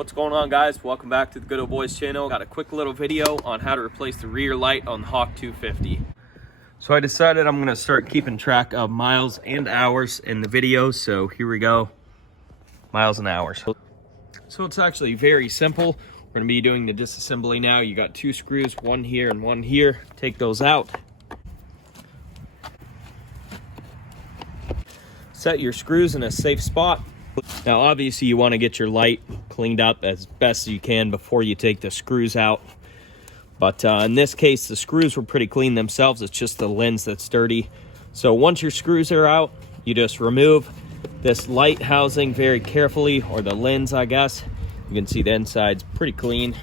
What's going on, guys? Welcome back to the Goodol'boys channel. Got a quick little video on how to replace the rear light on the Hawk 250. So I decided I'm gonna start keeping track of miles and hours in the video. So here we go, miles and hours. So it's actually very simple. We're gonna be doing the disassembly now. You got two screws, one here and one here. Take those out. Set your screws in a safe spot. Now obviously you want to get your light cleaned up as best as you can before you take the screws out. But in this case, the screws were pretty clean themselves. It's just the lens that's dirty. So once your screws are out, you just remove this light housing very carefully, or the lens, I guess. You can see the inside's pretty clean.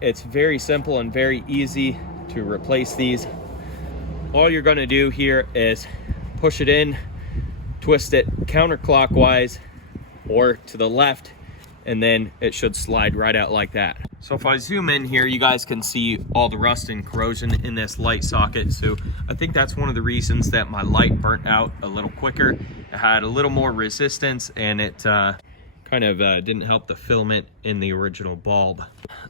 It's very simple and very easy to replace these. All you're going to do here is push it in, twist it counterclockwise or to the left, and then it should slide right out like that. So if I zoom in here, you guys can see all the rust and corrosion in this light socket. So I think that's one of the reasons that my light burnt out a little quicker. It had a little more resistance, and it kind of didn't help the filament in the original bulb.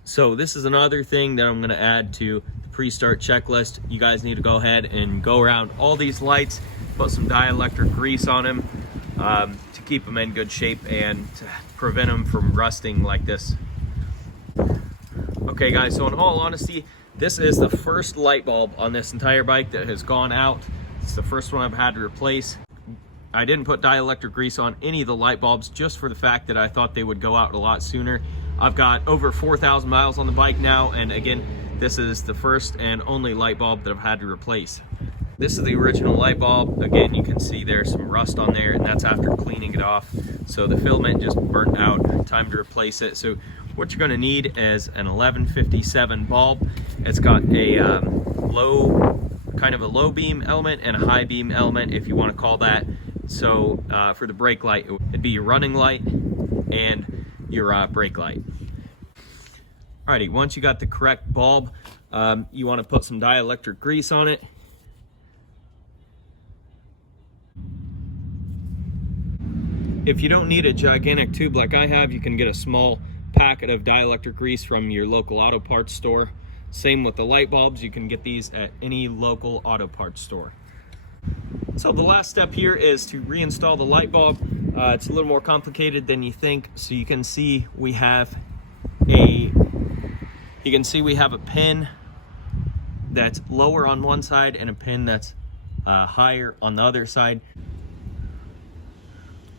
So this is another thing that I'm going to add to the pre-start checklist. You guys need to go ahead and go around all these lights, put some dielectric grease on them to keep them in good shape and to prevent them from rusting like this. Okay guys, so in all honesty, this is the first light bulb on this entire bike that has gone out. It's the first one I've had to replace. I didn't put dielectric grease on any of the light bulbs just for the fact that I thought they would go out a lot sooner. I've got over 4,000 miles on the bike now, and again, this is the first and only light bulb that I've had to replace. This is the original light bulb. Again, you can see there's some rust on there, and that's after cleaning it off. So the filament just burnt out, time to replace it. So what you're gonna need is an 1157 bulb. It's got a kind of a low beam element and a high beam element, if you wanna call that. So for the brake light, it'd be your running light and your brake light. Alrighty, once you got the correct bulb, you wanna put some dielectric grease on it. If you don't need a gigantic tube like I have, you can get a small packet of dielectric grease from your local auto parts store. Same with the light bulbs, you can get these at any local auto parts store. So the last step here is to reinstall the light bulb. It's a little more complicated than you think. So you can see we have a pin that's lower on one side and a pin that's higher on the other side.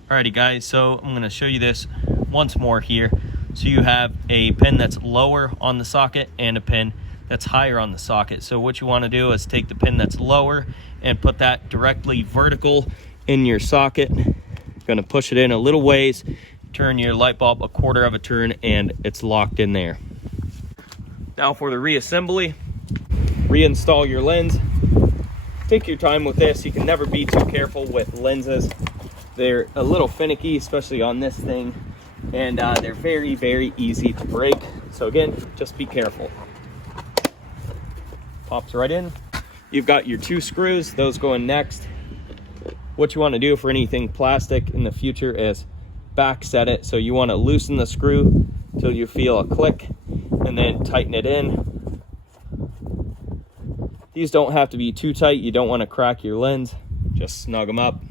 Alrighty guys, so I'm gonna show you this once more here. So you have a pin that's lower on the socket and a pin that's higher on the socket. So what you wanna do is take the pin that's lower and put that directly vertical in your socket. You're gonna push it in a little ways, turn your light bulb a quarter of a turn, and it's locked in there. Now for the reassembly, reinstall your lens. Take your time with this. You can never be too careful with lenses. They're a little finicky, especially on this thing, and they're very, very easy to break. So again, just be careful. Pops right in. You've got your two screws, those go in next. What you want to do for anything plastic in the future is back set it. So you want to loosen the screw till you feel a click and then tighten it in. These don't have to be too tight. You don't want to crack your lens. Just snug them up.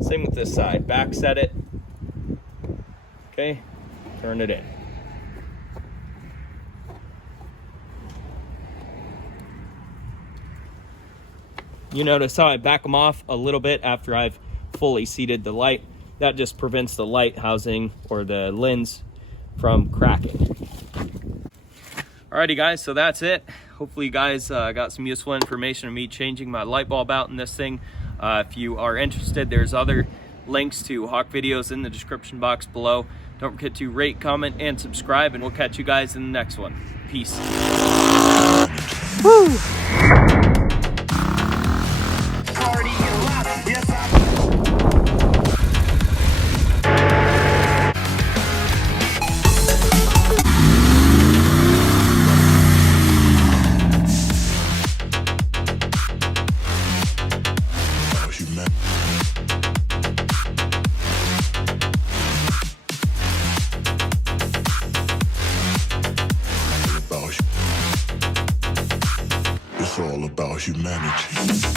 Same with this side, back set it. Okay, turn it in. You notice how I back them off a little bit after I've fully seated the light. That just prevents the light housing or the lens from cracking. Alrighty guys, so that's it. Hopefully you guys got some useful information on me changing my light bulb out in this thing. If you are interested, there's other links to Hawk videos in the description box below. Don't forget to rate, comment, and subscribe, and we'll catch you guys in the next one. Peace. Woo! It's all about humanity.